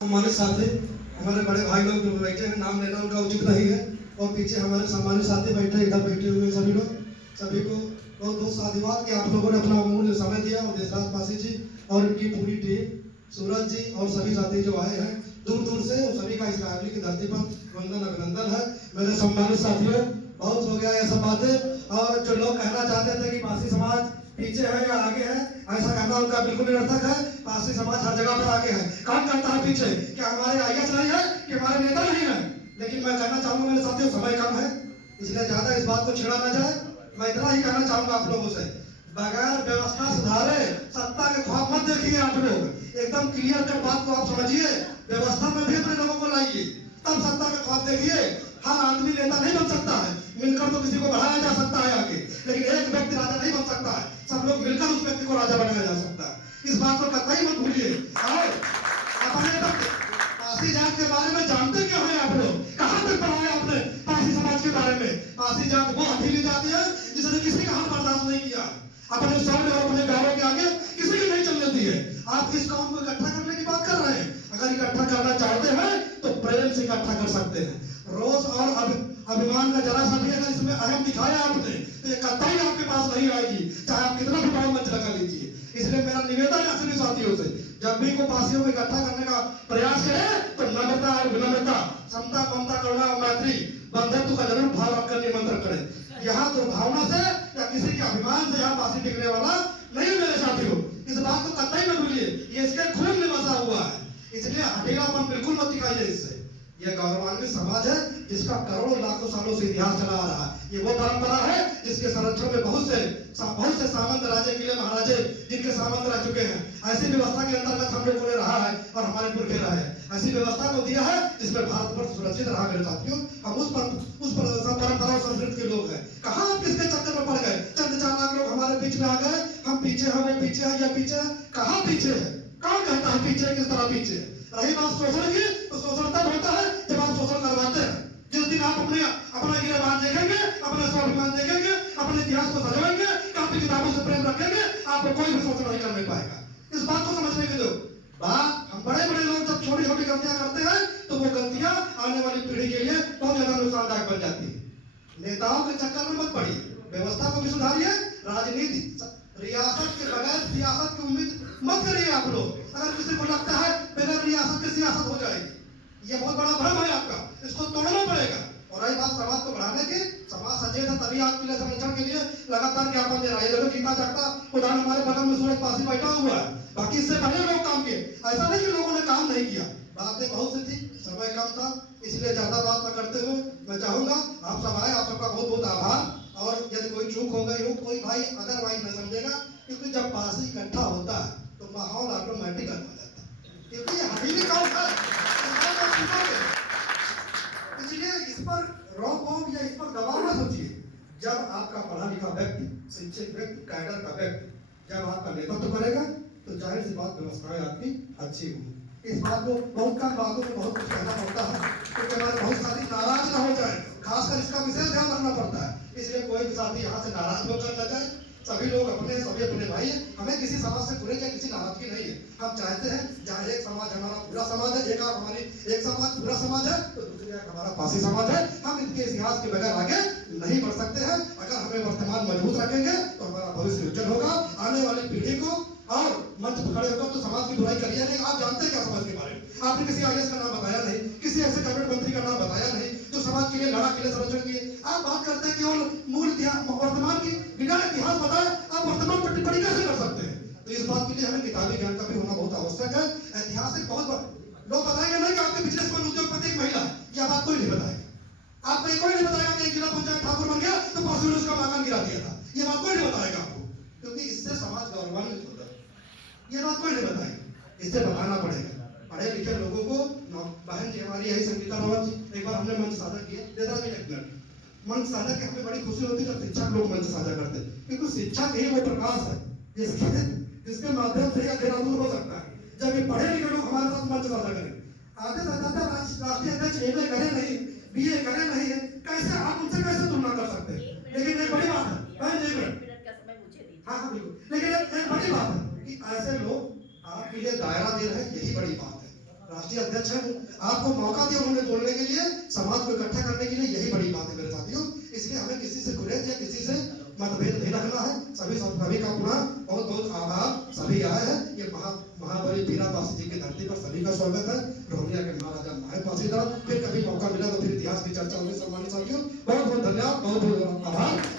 हमारे साथी हमारे बड़े भाई लोग जो बैठे हैं, नाम लेना उनका उचित नहीं है, और पीछे हमारे सम्मानित साथी बैठे इधर बैठे हुए सभी लोग, सभी को बहुत बहुत साधुवाद कि आप लोगों ने अपना अमूल्य समय दिया। और देशराज पासी जी और उनकी पूरी टीम, सूरज जी और सभी साथी जो आए हैं दूर दूर से, उन सभी का इस लाइब्रेरी की धरती पर वंदन अभिनंदन है। मेरे सम्मानित साथियों, बहुत हो गया ये सब बातें, और जो लोग कहना चाहते थे कि पासी समाज पीछे है या आगे है, ऐसा कहना उनका बिल्कुल निरर्थक है। पासी समाज हर जगह पर आगे है। कौन कहता है पीछे? क्या हमारे आईएएस नहीं है कि हमारे नेता नहीं है? लेकिन मैं कहना चाहूंगा मेरे साथियों, समय कम है, इसलिए ज्यादा इस बात को छेड़ा ना जाए। मैं इतना ही कहना चाहूंगा आप लोगों से, बगैर व्यवस्था सुधारे सत्ता के ख्वाब मत देखिए। आप लोग एकदम क्लियर कट बात को आप समझिए, व्यवस्था में भी अपने लोगों को लाइए, तब सत्ता के ख्वाब देखिए। हर आदमी नेता नहीं बन सकता है, मिलकर तो किसी को बढ़ाया जा सकता है आगे, लेकिन एक व्यक्ति राजा नहीं बन सकता है। सब लोग मिलकर उस व्यक्ति को राजा बनाया जा सकता है। इस बात को कतई मत भूलिए। और अपने तक पासी जात के बारे में जानते क्यों हैं आप लोग? कहां तक पढ़ा है आपने पासी समाज के बारे में? पासी जात वो हथेली जाती है जिसने किसी का हाथ बर्दाश्त नहीं किया, अपने शौर्य और अपने गौरव के आगे किसी की नहीं चलने दी है। आप इस कौम को इकट्ठा करने की बात कर रहे हैं। अगर इकट्ठा करना चाहते हैं तो प्रेम से इकट्ठा कर सकते हैं। रोष और अभिमान का जरा सा भी अगर इसमें अहम दिखाया आपने तो ये कतई आपके पास नहीं आएगी, चाहे आप कितना भी बड़ा मंच लगा लीजिए। इसलिए मेरा निवेदन है सभी साथियों से, जब भी को पासियों को इकट्ठा करने का प्रयास करें तो नम्रता और विनम्रता, समता, ममता, करुणा और मैत्री, बंधुत्व का जरूर भाव रखकर निमंत्रण करें। यहाँ दुर्भावना से या किसी के अभिमान से यहाँ पासी टिकने वाला नहीं मेरे साथियों। इस बात को कतई मत भूलिए, ये इसके खून में बसा हुआ है। इसलिए हठीलापन बिल्कुल मत दिखाइए। इससे यह गौरवान्वित समाज है जिसका करोड़ों लाखों सालों से इतिहास चला आ रहा है। ये वो परंपरा है जिसके संरक्षण में बहुत से सामंत राजे, किले महाराजे जिनके सामंत रह चुके हैं। ऐसी व्यवस्था के अंतर्गत हम लोगों ने रहा है और हमारे पुरखे रहे हैं। ऐसी व्यवस्था को दिया है जिसमें भारतवर्ष सुरक्षित रहा। मेरे साथियों, हम उस परंपरा और संस्कृति के लोग हैं। कहाँ हम किसके चक्कर में पड़ गए? चंद 4 लाख लोग हमारे बीच में आ गए, हम पीछे हैं, वो पीछे है, या पीछे है। कहाँ पीछे है? कौन कहता है पीछे? किस तरह पीछे है? रही बात शोषण की, तो शोषण तब होता है जब आप शोषण करवाते हैं। जिस दिन आप अपना गिरबान देखेंगे, अपना स्वाभिमान देखेंगे, अपने इतिहास को सजाएंगे, कापी किताबों से प्रेम रखेंगे, आपको कोई भी शोषण नहीं करने पाएगा। इस बात को समझने के दो। हम बड़े बड़े लोग जब छोटी छोटी गलतियां करते हैं तो वो गलतियां आने वाली पीढ़ी के लिए बहुत ज्यादा नुकसानदायक बन जाती है। नेताओं के चक्कर में मत पड़िए, व्यवस्था को भी सुधारिए। राजनीति रियासत के बगैर सियासत की उम्मीद मत करिए आप लोग। अगर किसी को लगता है बगैर रियासत की सियासत हो जाएगी, ये बहुत बड़ा भ्रम है आपका, इसको तोड़ना पड़ेगा। और रही बात समाज को बढ़ाने की, समाज सचेत है तभी आपके लिए संरक्षण के लिए लगातार ज्ञापन दे रहा है। देखो जीता जागता उदाहरण हमारे बगल में सूरज पासी बैठा हुआ है, बाकी इससे पहले लोग काम किए। ऐसा नहीं कि लोगों ने काम नहीं किया, बातें बहुत सी थी, समय कम था, इसलिए ज्यादा बात न करते हुए मैं चाहूंगा आप सब आए, आप सबका बहुत बहुत आभार। और यदि कोई चूक हो गई हो, कोई भाई अदरवाइज न समझेगा, क्योंकि जब पासी इकट्ठा होता है तो माहौल ऑटोमेटिक बन जाता है, क्योंकि हकीमी काम है। इसलिए इस पर रोक या इस पर दबाव न सोचिए। जब आपका पढ़ा लिखा व्यक्ति, शिक्षित व्यक्ति, कैडर का व्यक्ति जब आपका नेतृत्व करेगा तो जाहिर सी बात व्यवस्थाएं आपकी अच्छी होगी। इस बात को बहुत कम बातों में बहुत कुछ कहना होता है, क्योंकि हमारे बहुत साथी नाराज ना हो जाए, खासकर इसका विशेष ध्यान रखना पड़ता है। इसलिए कोई भी साथी यहाँ से नाराज होकर न जाए। सभी लोग अपने, सभी अपने भाई हैं। हमें किसी समाज से बुरे या किसी नाराजगी नहीं है। हम चाहते हैं जहाँ एक समाज हमारा पूरा समाज है, एक हमारी एक समाज पूरा समाज है, तो दूसरी एक हमारा पासी समाज है। हम इनके इतिहास के बगैर आगे नहीं बढ़ सकते हैं। अगर हमें वर्तमान मजबूत रखेंगे तो हमारा भविष्य उज्जवल होगा। आने वाली पीढ़ी को और मंच पर खड़े होकर तो समाज की बुराई करिए नहीं। आप जानते हैं क्या समाज के बारे में? आपने किसी आईएएस का नाम बताया नहीं, किसी ऐसे कैबिनेट मंत्री का नाम बताया नहीं जो समाज के लिए लड़ा, के लिए संरक्षण किए। आप बात करते हैं केवल मूल वर्तमान की, बिना इतिहास बताए आप वर्तमान पर टिप्पणी कैसे कर सकते हैं? तो इस बात के लिए हमें किताबी ज्ञान का भी होना बहुत आवश्यक है। ऐतिहासिक बहुत लोग बताएंगे नहीं कि आपके बिजनेस में उद्योगपति एक महिला, यह बात कोई नहीं बताएगा। आपको कोई नहीं बताएगा कि जिला पंचायत ठाकुर बन गया तो पास उसका मकान गिरा दिया था, यह बात कोई नहीं बताएगा आपको, क्योंकि इससे समाज गौरवान्वित होता है। ये बात कोई नहीं बताएगी, इससे बताना पड़ेगा। पढ़े लिखे लोगों को, बहन जी हमारी यही संगीता रावत जी, एक बार हमने मंच साझा किया, मंच साझा की हमें बड़ी खुशी होती है जब शिक्षक लोग मंच साझा करते हैं, क्योंकि शिक्षा ही वो प्रकाश है जिसके माध्यम से अंधेरा दूर हो सकता है। जब ये पढ़े लिखे लोग हमारे साथ मंच साझा करें, आगे राष्ट्रीय अध्यक्ष एमए करे नहीं, बीए करे नहीं है, कैसे आप उनसे कैसे तुलना कर सकते हैं? लेकिन एक बड़ी बात है, हाँ बिल्कुल, लेकिन एक बड़ी बात है कि ऐसे लोग आपके लिए दायरा दे रहे हैं, यही बड़ी बात है। राष्ट्रीय अध्यक्ष हैं, आपको मौका दिया उन्होंने बोलने के लिए, समाज को इकट्ठा करने के लिए। यही बड़ी बात है मेरे साथियों। इसलिए हमें किसी से गुरेज या किसी से मतभेद नहीं रखना है। सभी का पुनः बहुत बहुत आभार। सभी आए हैं, ये महाबली बीरा पासी जी की धरती पर सभी का स्वागत है। रोहनिया के महाराजा नायक पासीदार, फिर कभी मौका मिला तो फिर इतिहास की चर्चा होगी। सम्मानित साथियों, बहुत बहुत धन्यवाद, बहुत बहुत आभार।